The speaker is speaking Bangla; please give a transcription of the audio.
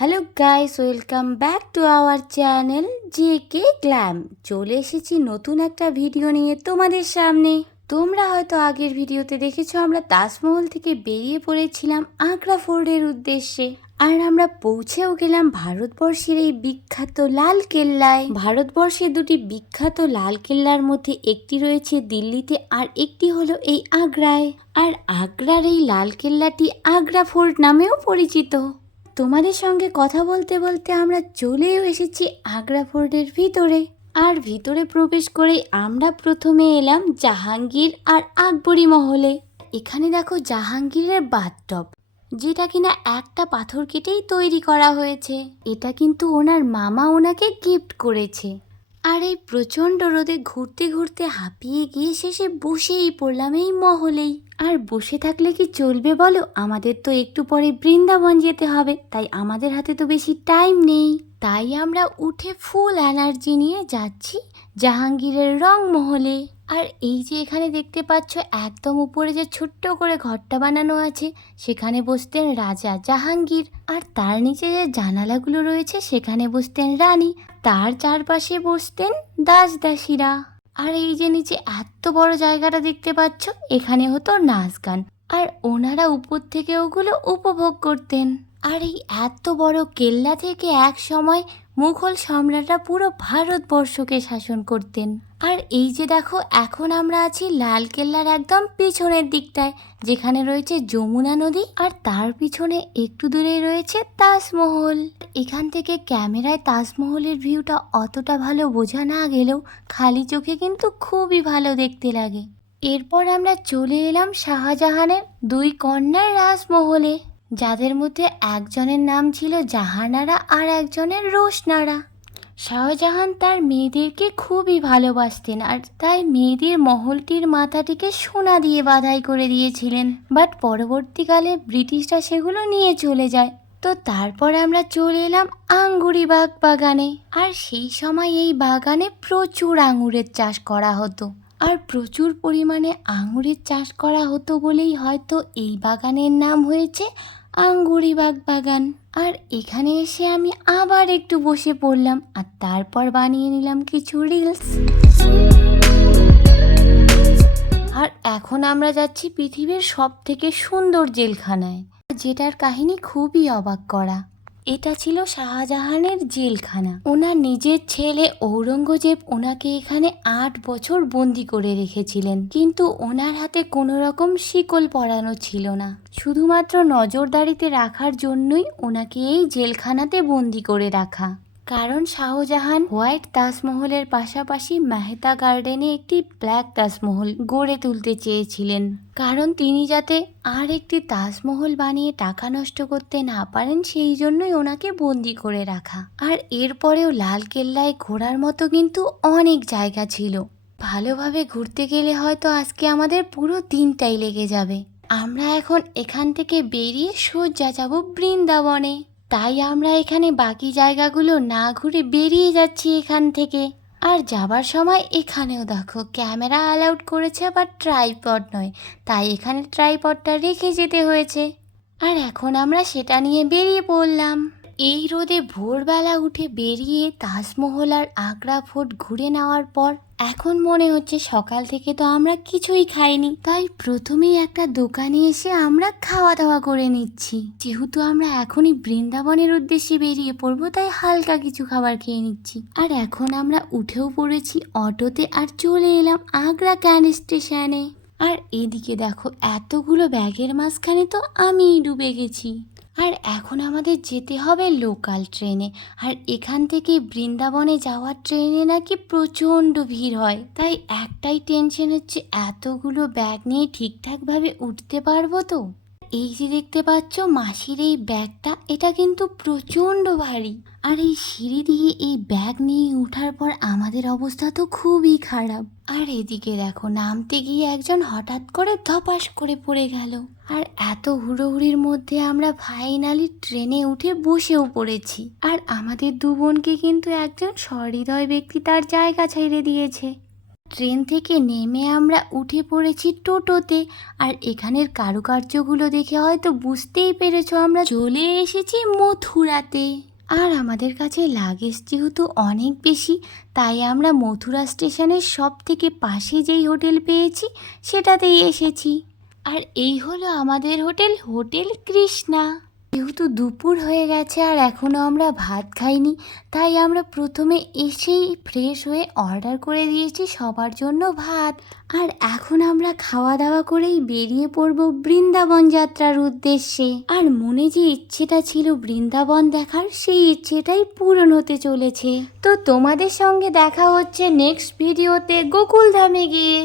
Hello guys welcome back to our channel J K glam চলে এসেছি নতুন একটা ভিডিও নিয়ে তোমাদের সামনে। তোমরা হয়তো আগের ভিডিওতে দেখেছ আমরা তাজমহল থেকে বেরিয়ে পড়েছিলাম আগ্রা ফোর্ডের উদ্দেশ্যে। আর আমরা পৌঁছেও গেলাম ভারতবর্ষের এই বিখ্যাত লাল কেল্লায়। ভারতবর্ষের দুটি বিখ্যাত লাল কেল্লার মধ্যে একটি রয়েছে দিল্লিতে আর একটি হলো এই আগ্রায়। আর আগ্রার এই লাল কেল্লাটি আগ্রা ফোর্ট নামেও পরিচিত। তোমাদের সঙ্গে কথা বলতে বলতে আমরা চলেও এসেছি আগ্রা ফোর্টের ভিতরে। আর ভিতরে প্রবেশ করেই আমরা প্রথমে এলাম জাহাঙ্গীর আর আকবরী মহলে। এখানে দেখো জাহাঙ্গীরের বাথটব, যেটা কিনা একটা পাথর কেটেই তৈরি করা হয়েছে। এটা কিন্তু ওনার মামা ওনাকে গিফট করেছে। আর এই প্রচণ্ড রোদে ঘুরতে ঘুরতে হাঁপিয়ে গিয়ে শেষে বসেই পড়লাম এই মহলেই। আর বসে থাকলে কি চলবে বলো? আমাদের তো একটু পরে বৃন্দাবন যেতে হবে। তাই আমাদের হাতে তো বেশি টাইম নেই। তাই আমরা উঠে ফুল এনার্জি নিয়ে যাচ্ছি জাহাঙ্গীরের রং মহলে। আর এই যে এখানে দেখতে পাচ্ছ, একদম উপরে যে ছোট্ট করে ঘরটা বানানো আছে, সেখানে বসতেন রাজা জাহাঙ্গীর। আর তার নিচে যে জানালাগুলো রয়েছে, সেখানে বসতেন রানী। তার চারপাশে বসতেন দাস দাসীরা। আর এই যে নিচে এত বড় জায়গাটা দেখতে পাচ্ছ, এখানে হতো নাচ গান। আর ওনারা উপর থেকে ওগুলো উপভোগ করতেন। আর এই এত বড় কেল্লা থেকে এক সময় মুঘল সম্রাটরা পুরো ভারতবর্ষকে শাসন করতেন। আর এই যে দেখো, এখন আমরা আছি লাল কেল্লার একদম পিছনের দিকটায়, যেখানে রয়েছে যমুনা নদী আর তার পিছনে একটু দূরেই রয়েছে তাজমহল। এখান থেকে ক্যামেরায় তাজমহলের ভিউটা অতটা ভালো বোঝা না গেলেও খালি চোখে কিন্তু খুবই ভালো দেখতে লাগে। এরপর আমরা চলে এলাম শাহজাহানের দুই কন্যার রাজমহলে, যাদের মধ্যে একজনের নাম ছিল জাহানারা আর একজনের রোশনারা। শাহজাহান তার মেয়েদেরকে খুবই ভালোবাসতেন আর তাই মেয়েদের মহলটির মাথাটিকে সোনা দিয়ে বাধাই করে দিয়েছিলেন। বাট পরবর্তীকালে ব্রিটিশরা সেগুলো নিয়ে চলে যায়। তো তারপর আমরা চলে এলাম আঙ্গুরি বাগ বাগানে। আর সেই সময় এই বাগানে প্রচুর আঙুরের চাষ করা হতো। আর প্রচুর পরিমাণে আঙুরের চাষ করা হতো বলেই হয়তো এই বাগানের নাম হয়েছে আঙ্গুরি বাগ বাগান আর এখানে এসে আমি আবার একটু বসে পড়লাম, আর তারপর বানিয়ে নিলাম কিছু রিলস আর এখন আমরা যাচ্ছি পৃথিবীর সব থেকে সুন্দর জেলখানায়, যেটার কাহিনী খুবই অবাক করা। এটা ছিল শাহজাহানের জেলখানা। ওনার নিজের ছেলে ঔরঙ্গজেব ওনাকে এখানে আট বছর বন্দি করে রেখেছিলেন। কিন্তু ওনার হাতে কোনো রকম শিকল পরানো ছিল না। শুধুমাত্র নজরদারিতে রাখার জন্যই ওনাকে এই জেলখানাতে বন্দি করে রাখা। কারণ শাহজাহান হোয়াইট তাজমহলের পাশাপাশি মেহতা গার্ডেনে একটি ব্ল্যাক তাজমহল গড়ে তুলতে চেয়েছিলেন। কারণ তিনি যাতে আর একটি তাজমহল বানিয়ে টাকা নষ্ট করতে না পারেন, সেই জন্যই ওনাকে বন্দি করে রাখা। আর এরপরেও লাল কেল্লায় ঘোরার মতো কিন্তু অনেক জায়গা ছিল। ভালোভাবে ঘুরতে গেলে হয়তো আজকে আমাদের পুরো দিনটাই লেগে যাবে। আমরা এখন এখান থেকে বেরিয়ে সোজা যাব বৃন্দাবনে। তাই আমরা এখানে বাকি জায়গাগুলো না ঘুরে বেরিয়ে যাচ্ছি এখান থেকে। আর যাবার সময় এখানেও দেখো, ক্যামেরা অ্যালাউড করেছে আবার ট্রাইপড নয়, তাই এখানে ট্রাইপডটা রেখে যেতে হয়েছে। আর এখন আমরা সেটা নিয়ে বেরিয়ে পড়লাম। এই রোদে ভোরবেলা উঠে বেরিয়ে তাজমহল আর আগ্রা ফোর্ট ঘুরে নেওয়ার পর এখন মনে হচ্ছে সকাল থেকে তো আমরা কিছুই খাইনি। তাই প্রথমেই একটা দোকানে এসে আমরা খাওয়া দাওয়া করে নিচ্ছি। যেহেতু আমরা এখনই বৃন্দাবনের উদ্দেশ্যে বেরিয়ে পড়ব, তাই হালকা কিছু খাবার খেয়ে নিচ্ছি। আর এখন আমরা উঠেও পড়েছি অটোতে আর চলে এলাম আগ্রা ক্যান্ট স্টেশনে। আর এদিকে দেখো এতগুলো ব্যাগের মাঝখানে তো আমিই ডুবে গেছি। আর এখন আমাদের যেতে হবে লোকাল ট্রেনে। আর এখান থেকে বৃন্দাবনে যাওয়ার ট্রেনে নাকি প্রচণ্ড ভিড় হয়। তাই একটাই টেনশন হচ্ছে, এতগুলো ব্যাগ নিয়ে ঠিকঠাকভাবে উঠতে পারব তো? এই যে দেখতে পাচ্ছ মাসির এই ব্যাগটা, এটা কিন্তু প্রচণ্ড ভারী। আর এই সিঁড়ি দিয়ে এই ব্যাগ নিয়ে ওঠার পর আমাদের অবস্থা তো খুবই খারাপ। আর এদিকে দেখো, নামতে গিয়ে একজন হঠাৎ করে ধপাস করে পড়ে গেল। আর এত হুড়োহুড়ির মধ্যে আমরা ফাইনালি ট্রেনে উঠে বসেও পড়েছি। আর আমাদের দু বোনকে কিন্তু একজন সহৃদয় ব্যক্তি তার জায়গা ছেড়ে দিয়েছে। ট্রেন থেকে নেমে আমরা উঠে পড়েছি টোটোতে। আর এখানের কারুকার্যগুলো দেখে হয়তো বুঝতেই পেরেছ আমরা চলে এসেছি মথুরাতে। আর আমাদের কাছে লাগেজ যেহেতু অনেক বেশি, তাই আমরা মথুরা স্টেশনের সব থেকে পাশে যেই হোটেল পেয়েছি, সেটাতেই এসেছি। আর এই হলো আমাদের হোটেল হোটেল কৃষ্ণা। যেহেতু দুপুর হয়ে গেছে আর এখনও আমরা ভাত খাইনি, তাই আমরা প্রথমে এসেই ফ্রেশ হয়ে অর্ডার করে দিয়েছি সবার জন্য ভাত। আর এখন আমরা খাওয়া দাওয়া করেই বেরিয়ে পড়ব বৃন্দাবন যাত্রার উদ্দেশ্যে। আর মনে যে ইচ্ছেটা ছিল বৃন্দাবন দেখার, সেই ইচ্ছেটাই পূরণ হতে চলেছে। তো তোমাদের সঙ্গে দেখা হচ্ছে নেক্সট ভিডিওতে গোকুল ধামে গিয়ে।